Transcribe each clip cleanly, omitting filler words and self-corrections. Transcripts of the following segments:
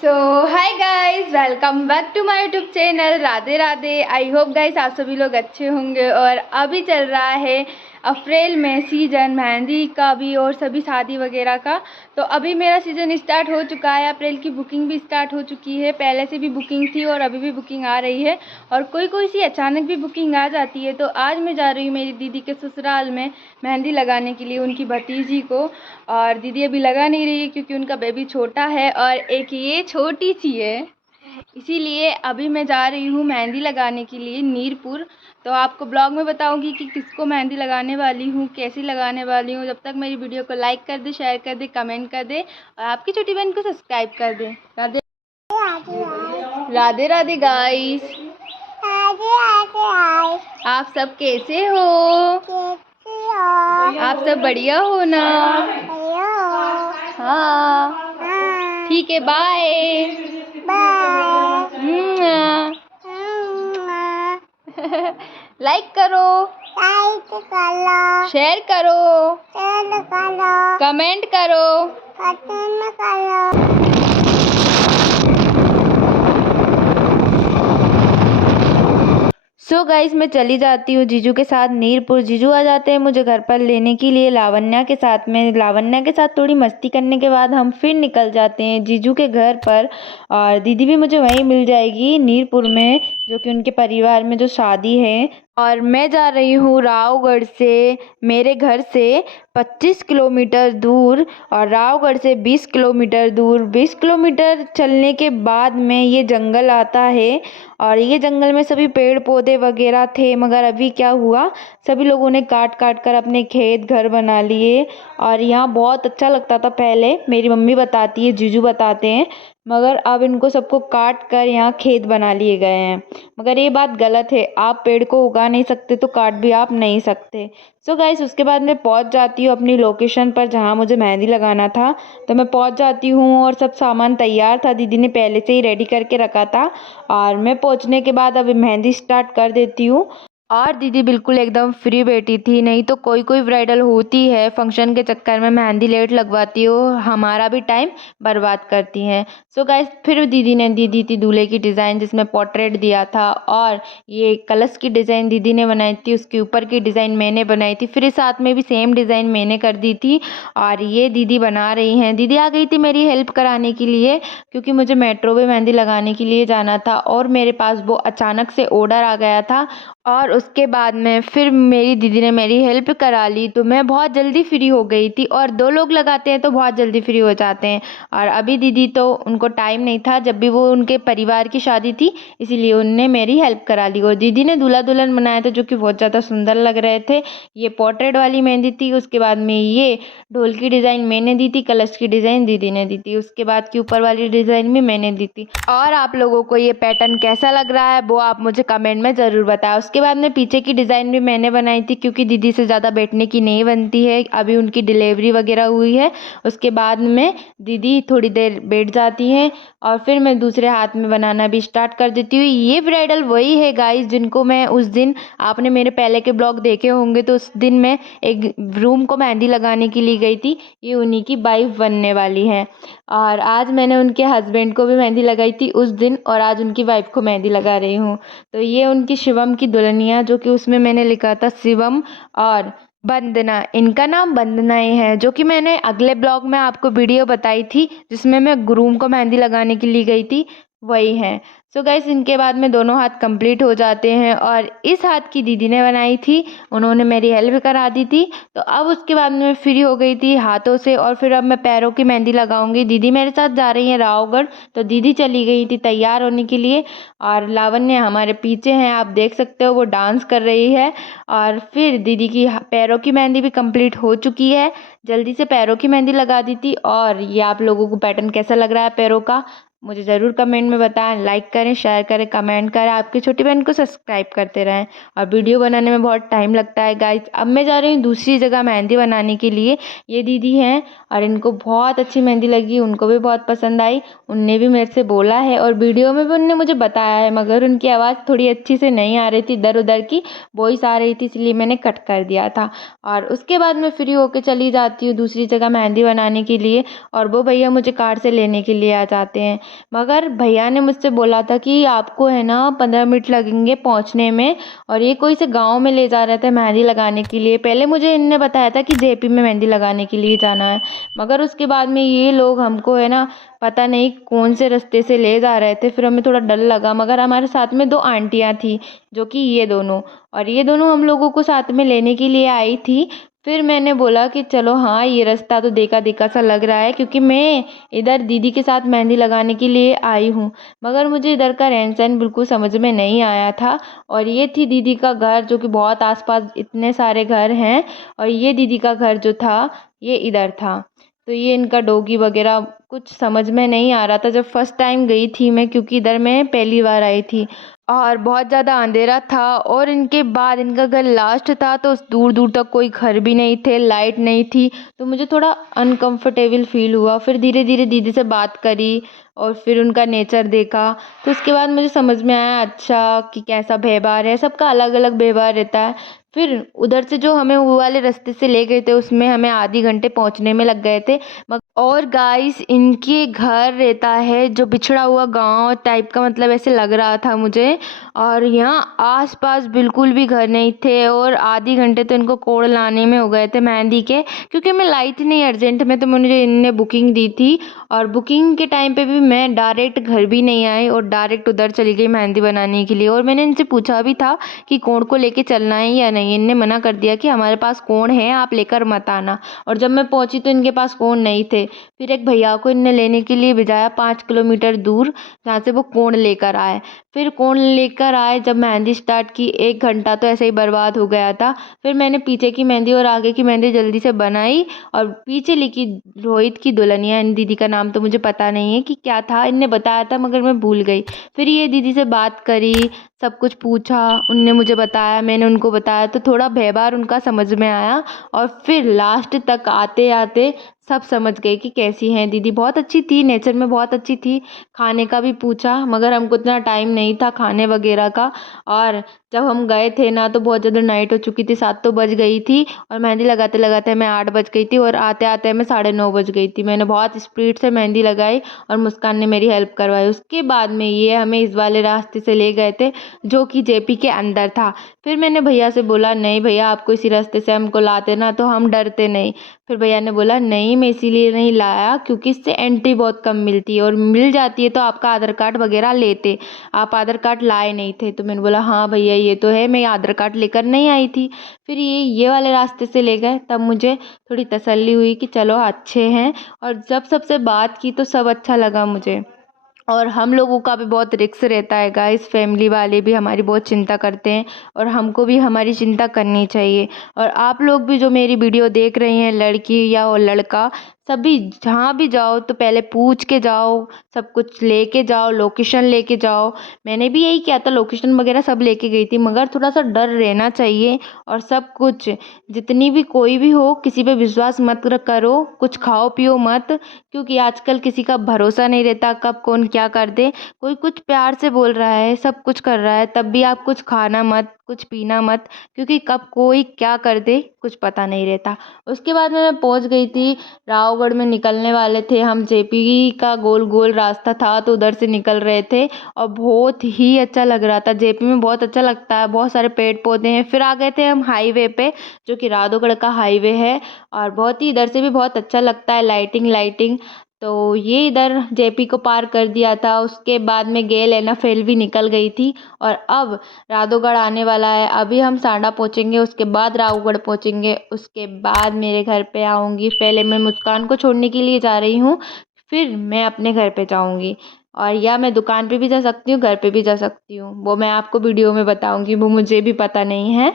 So hi guys, welcome back to my YouTube channel. Radhe Radhe. I hope guys आप सभी लोग अच्छे होंगे। और अभी चल रहा है अप्रैल में सीज़न मेहंदी का भी और सभी शादी वगैरह का। तो अभी मेरा सीज़न स्टार्ट हो चुका है। अप्रैल की बुकिंग भी स्टार्ट हो चुकी है। पहले से भी बुकिंग थी और अभी भी बुकिंग आ रही है और कोई कोई सी अचानक भी बुकिंग आ जाती है। तो आज मैं जा रही हूँ मेरी दीदी के ससुराल में मेहंदी लगाने के लिए, उनकी भतीजी को। और दीदी अभी लगा नहीं रही है क्योंकि उनका बेबी छोटा है और एक ये छोटी सी है, इसीलिए अभी मैं जा रही हूँ मेहंदी लगाने के लिए नीरपुर। तो आपको ब्लॉग में बताऊंगी कि किसको मेहंदी लगाने वाली हूँ, कैसी लगाने वाली हूँ। जब तक मेरी वीडियो को लाइक कर दे, शेयर कर दे, कमेंट कर दे और आपकी छोटी बहन को सब्सक्राइब कर दे। राधे राधे राधे गाइस। आप सब कैसे हो? आप सब बढ़िया हो ना? हाँ ठीक है, बाय बाय। लाइक करो, शेयर करो, कमेंट करो। सो गाइस मैं चली जाती हूँ जीजू के साथ नीरपुर। जीजू आ जाते हैं मुझे घर पर लेने के लिए लावण्या के साथ में। लावण्या के साथ थोड़ी मस्ती करने के बाद हम फिर निकल जाते हैं जीजू के घर पर। और दीदी भी मुझे वहीं मिल जाएगी नीरपुर में, जो कि उनके परिवार में जो शादी है। और मैं जा रही हूँ रावगढ़ से, मेरे घर से 25 किलोमीटर दूर और रावगढ़ से 20 किलोमीटर दूर। 20 किलोमीटर चलने के बाद में ये जंगल आता है और ये जंगल में सभी पेड़ पौधे वगैरह थे, मगर अभी क्या हुआ, सभी लोगों ने काट काट कर अपने खेत घर बना लिए। और यहाँ बहुत अच्छा लगता था पहले, मेरी मम्मी बताती है, जीजू बताते हैं, मगर अब इनको सबको काट कर यहाँ खेत बना लिए गए हैं। मगर ये बात गलत है, आप पेड़ को उगा नहीं सकते तो काट भी आप नहीं सकते। सो गाइस उसके बाद मैं पहुँच जाती हूँ अपनी लोकेशन पर जहाँ मुझे मेहंदी लगाना था। तो मैं पहुँच जाती हूँ और सब सामान तैयार था, दीदी ने पहले से ही रेडी करके रखा था। और मैं पहुँचने के बाद अभी मेहंदी स्टार्ट कर देती हूँ। और दीदी बिल्कुल एकदम फ्री बैठी थी, नहीं तो कोई कोई ब्राइडल होती है फंक्शन के चक्कर में मेहंदी लेट लगवाती हो, हमारा भी टाइम बर्बाद करती हैं। सो गाइस फिर दीदी ने दी दी थी दूल्हे की डिज़ाइन, जिसमें पोर्ट्रेट दिया था। और ये कलश की डिज़ाइन दीदी ने बनाई थी, उसके ऊपर की डिज़ाइन मैंने बनाई थी, फिर साथ में भी सेम डिज़ाइन मैंने कर दी थी। और ये दीदी बना रही हैं। दीदी आ गई थी मेरी हेल्प कराने के लिए, क्योंकि मुझे मेट्रो में मेहंदी लगाने के लिए जाना था और मेरे पास वो अचानक से ऑर्डर आ गया था। और उसके बाद में फिर मेरी दीदी ने मेरी हेल्प करा ली, तो मैं बहुत जल्दी फ्री हो गई थी। और दो लोग लगाते हैं तो बहुत जल्दी फ्री हो जाते हैं। और अभी दीदी तो उनको टाइम नहीं था, जब भी वो उनके परिवार की शादी थी, इसीलिए उनने मेरी हेल्प करा ली। और दीदी ने दूल्हा दुल्हन बनाया था जो कि बहुत ज़्यादा सुंदर लग रहे थे। ये पोर्ट्रेट वाली मेहंदी थी, उसके बाद में ये ढोल की डिज़ाइन मैंने दी थी, कलश की डिज़ाइन दीदी ने दी थी, उसके बाद की ऊपर वाली डिज़ाइन भी मैंने दी थी। और आप लोगों को ये पैटर्न कैसा लग रहा है वो आप मुझे कमेंट में ज़रूर बताएं। उसके बाद में पीछे की डिज़ाइन भी मैंने बनाई थी, क्योंकि दीदी से ज़्यादा बैठने की नहीं बनती है, अभी उनकी डिलीवरी वगैरह हुई है। उसके बाद में दीदी थोड़ी देर बैठ जाती हैं और फिर मैं दूसरे हाथ में बनाना भी स्टार्ट कर देती हूँ। ये ब्राइडल वही है गाइस जिनको मैं उस दिन, आपने मेरे पहले के ब्लॉग देखे होंगे, तो उस दिन मैं एक रूम को मेहंदी लगाने के लिए गई थी। ये उन्हीं की वाइफ बनने वाली हैं। और आज मैंने उनके हस्बैंड को भी मेहंदी लगाई थी उस दिन, और आज उनकी वाइफ को मेहंदी लगा रही हूँ। तो ये उनकी शिवम की दुल्हनिया, जो कि उसमें मैंने लिखा था शिवम और वंदना, इनका नाम वंदना ही है, जो कि मैंने अगले ब्लॉग में आपको वीडियो बताई थी जिसमें मैं ग्रूम को मेहंदी लगाने के लिए गई थी, वही है। सो गाइस इनके बाद में दोनों हाथ कंप्लीट हो जाते हैं। और इस हाथ की दीदी ने बनाई थी, उन्होंने मेरी हेल्प करा दी थी। तो अब उसके बाद में मैं फ्री हो गई थी हाथों से, और फिर अब मैं पैरों की मेहंदी लगाऊंगी। दीदी मेरे साथ जा रही है रावगढ़, तो दीदी चली गई थी तैयार होने के लिए। और लावण्य हमारे पीछे हैं, आप देख सकते हो वो डांस कर रही है। और फिर दीदी की पैरों की मेहंदी भी कंप्लीट हो चुकी है, जल्दी से पैरों की मेहंदी लगा दी थी। और ये आप लोगों को पैटर्न कैसा लग रहा है पैरों का, मुझे ज़रूर कमेंट में बताएं। लाइक करें, शेयर करें, कमेंट करें, आपकी छोटी बहन को सब्सक्राइब करते रहें। और वीडियो बनाने में बहुत टाइम लगता है गाइस। अब मैं जा रही हूँ दूसरी जगह मेहंदी बनाने के लिए। ये दीदी हैं और इनको बहुत अच्छी मेहंदी लगी, उनको भी बहुत पसंद आई, उनने भी मेरे से बोला है और वीडियो में भी उनने मुझे बताया है, मगर उनकी आवाज़ थोड़ी अच्छी से नहीं आ रही थी, इधर उधर की वॉइस आ रही थी, इसलिए मैंने कट कर दिया था। और उसके बाद मैं फ्री होकर चली जाती हूँ दूसरी जगह मेहंदी बनाने के लिए, और वो भैया मुझे कार से लेने के लिए आ जाते हैं। मगर भैया ने मुझसे बोला था कि आपको है ना 15 मिनट लगेंगे पहुंचने में, और ये कोई से गांव में ले जा रहे थे मेहंदी लगाने के लिए। पहले मुझे इनने बताया था कि जेपी में मेहंदी लगाने के लिए जाना है, मगर उसके बाद में ये लोग हमको है ना पता नहीं कौन से रास्ते से ले जा रहे थे। फिर हमें थोड़ा डर लगा, मगर हमारे साथ में 2 आंटियां थी, जो कि ये दोनों, और ये दोनों हम लोगों को साथ में लेने के लिए आई थी। फिर मैंने बोला कि चलो हाँ, ये रास्ता तो देखा देखा सा लग रहा है, क्योंकि मैं इधर दीदी के साथ मेहंदी लगाने के लिए आई हूँ। मगर मुझे इधर का रहन सहन बिल्कुल समझ में नहीं आया था। और ये थी दीदी का घर, जो कि बहुत आसपास इतने सारे घर हैं, और ये दीदी का घर जो था ये इधर था। तो ये इनका डोगी वगैरह कुछ समझ में नहीं आ रहा था जब फर्स्ट टाइम गई थी मैं, क्योंकि इधर मैं पहली बार आई थी और बहुत ज़्यादा अंधेरा था। और इनके बाद इनका घर लास्ट था, तो दूर दूर तक कोई घर भी नहीं थे, लाइट नहीं थी, तो मुझे थोड़ा अनकंफर्टेबल फील हुआ। फिर धीरे धीरे दीदी से बात करी और फिर उनका नेचर देखा, तो उसके बाद मुझे समझ में आया अच्छा कि कैसा व्यवहार है, सबका अलग अलग व्यवहार रहता है। फिर उधर से जो हमें वो वाले रास्ते से ले गए थे, उसमें हमें आधी घंटे पहुंचने में लग गए थे। और गाइस, इनके घर रहता है जो बिछड़ा हुआ गांव टाइप का, मतलब ऐसे लग रहा था मुझे। और यहाँ आसपास बिल्कुल भी घर नहीं थे, और आधी घंटे तो इनको कोड़ लाने में हो गए थे मेहंदी के, क्योंकि मैं लाई थी नहीं अर्जेंट में, तो मुझे इनने बुकिंग दी थी। और बुकिंग के टाइम पे भी मैं डायरेक्ट घर भी नहीं आई और डायरेक्ट उधर चली गई मेहंदी बनाने के लिए। और मैंने इनसे पूछा भी था कि कोण को लेके चलना है या नहीं, इनने मना कर दिया कि हमारे पास कोण है, आप लेकर मत आना। और जब मैं पहुंची तो इनके पास कोण नहीं थे। फिर एक भैया को इनने लेने के लिए भिजाया 5 किलोमीटर दूर, जहाँ से वो कोण लेकर आए। फिर कोण लेकर आए, जब मेहंदी स्टार्ट की 1 घंटा तो ऐसे ही बर्बाद हो गया था। फिर मैंने पीछे की मेहंदी और आगे की मेहंदी जल्दी से बनाई, और पीछे लिखी रोहित की दुल्हनिया। इन दीदी का नाम तो मुझे पता नहीं है कि क्या था, इनने बताया था मगर मैं भूल गई। फिर ये दीदी से बात करी, सब कुछ पूछा, उनने मुझे बताया, मैंने उनको बताया, तो थोड़ा व्यवहार उनका समझ में आया। और फिर लास्ट तक आते आते सब समझ गए कि कैसी हैं दीदी। बहुत अच्छी थी, नेचर में बहुत अच्छी थी। खाने का भी पूछा, मगर हमको इतना टाइम नहीं था खाने वगैरह का। और जब हम गए थे ना, तो बहुत ज़्यादा नाइट हो चुकी थी, 7 तो बज गई थी, और मेहंदी लगाते लगाते मैं 8 बज गई थी, और आते आते मैं 9:30 बज गई थी। मैंने बहुत स्पीड से मेहंदी लगाई और मुस्कान ने मेरी हेल्प करवाई। उसके बाद में ये हमें इस वाले रास्ते से ले गए थे, जो कि जेपी के अंदर था। फिर मैंने भैया से बोला, नहीं भैया, आपको इसी रास्ते से हमको लाते ना, तो हम डरते नहीं। फिर भैया ने बोला, नहीं, मैं इसीलिए नहीं लाया क्योंकि इससे एंट्री बहुत कम मिलती है, और मिल जाती है तो आपका आधार कार्ड वगैरह लेते, आप आधार कार्ड लाए नहीं थे। तो मैंने बोला, हाँ भैया ये तो है, मैं आधार कार्ड लेकर नहीं आई थी। फिर ये वाले रास्ते से ले गए, तब मुझे थोड़ी तसल्ली हुई कि चलो अच्छे हैं। और जब सबसे बात की तो सब अच्छा लगा मुझे। और हम लोगों का भी बहुत रिस्क रहता है गाइस, फैमिली वाले भी हमारी बहुत चिंता करते हैं, और हमको भी हमारी चिंता करनी चाहिए। और आप लोग भी जो मेरी वीडियो देख रही हैं, लड़की या और लड़का, सभी जहाँ भी जाओ तो पहले पूछ के जाओ, सब कुछ लेके जाओ, लोकेशन लेके जाओ। मैंने भी यही किया था, लोकेशन वगैरह सब लेके गई थी, मगर थोड़ा सा डर रहना चाहिए। और सब कुछ, जितनी भी कोई भी हो, किसी पे विश्वास मत करो, कुछ खाओ पियो मत, क्योंकि आजकल किसी का भरोसा नहीं रहता, कब कौन क्या कर दे। कोई कुछ प्यार से बोल रहा है, सब कुछ कर रहा है, तब भी आप कुछ खाना मत, कुछ पीना मत, क्योंकि कब कोई क्या कर दे कुछ पता नहीं रहता। उसके बाद में मैं पहुंच गई थी रावगढ़ में। निकलने वाले थे हम, जेपी का गोल गोल रास्ता था, तो उधर से निकल रहे थे, और बहुत ही अच्छा लग रहा था। जेपी में बहुत अच्छा लगता है, बहुत सारे पेड़ पौधे हैं। फिर आ गए थे हम हाईवे पे, जो कि राधोगढ़ का हाईवे है, और बहुत ही इधर से भी बहुत अच्छा लगता है, लाइटिंग लाइटिंग। तो ये इधर जेपी को पार कर दिया था। उसके बाद में गेल एना फेल भी निकल गई थी, और अब राधोगढ़ आने वाला है। अभी हम सांडा पहुंचेंगे, उसके बाद रावगढ़ पहुंचेंगे, उसके बाद मेरे घर पे आऊँगी। पहले मैं मुस्कान को छोड़ने के लिए जा रही हूँ, फिर मैं अपने घर पे जाऊँगी। और या मैं दुकान पे भी जा सकती हूँ, घर पे भी जा सकती हूँ, वो मैं आपको वीडियो में बताऊँगी, वो मुझे भी पता नहीं है।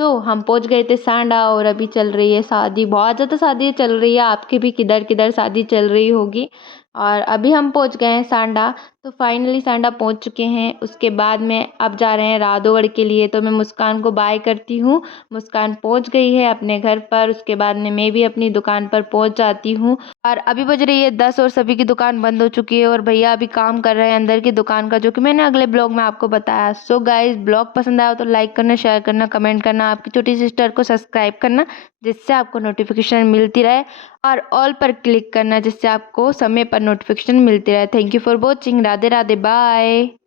हम पहुंच गए थे सांडा, और अभी चल रही है शादी, बहुत ज़्यादा शादी चल रही है, आपकी भी किधर किधर शादी चल रही होगी। और अभी हम पहुंच गए हैं सांडा, तो फाइनली सांडा पहुंच चुके हैं। उसके बाद में अब जा रहे हैं राधोगढ़ के लिए, तो मैं मुस्कान को बाय करती हूँ। मुस्कान पहुंच गई है अपने घर पर, उसके बाद में मैं भी अपनी दुकान पर पहुंच जाती हूँ। और अभी बज रही है 10, और सभी की दुकान बंद हो चुकी है, और भैया अभी काम कर रहे हैं अंदर की दुकान का, जो कि मैंने अगले ब्लॉग में आपको बताया। सो गाइज, ब्लॉग पसंद आया तो लाइक करना, शेयर करना, कमेंट करना। करना, आपकी छोटी सिस्टर को सब्सक्राइब करना जिससे आपको नोटिफिकेशन मिलती रहे, और ऑल पर क्लिक करना जिससे आपको समय पर नोटिफिकेशन मिलती रहे। Thank you for watching. Radhe Radhe, bye.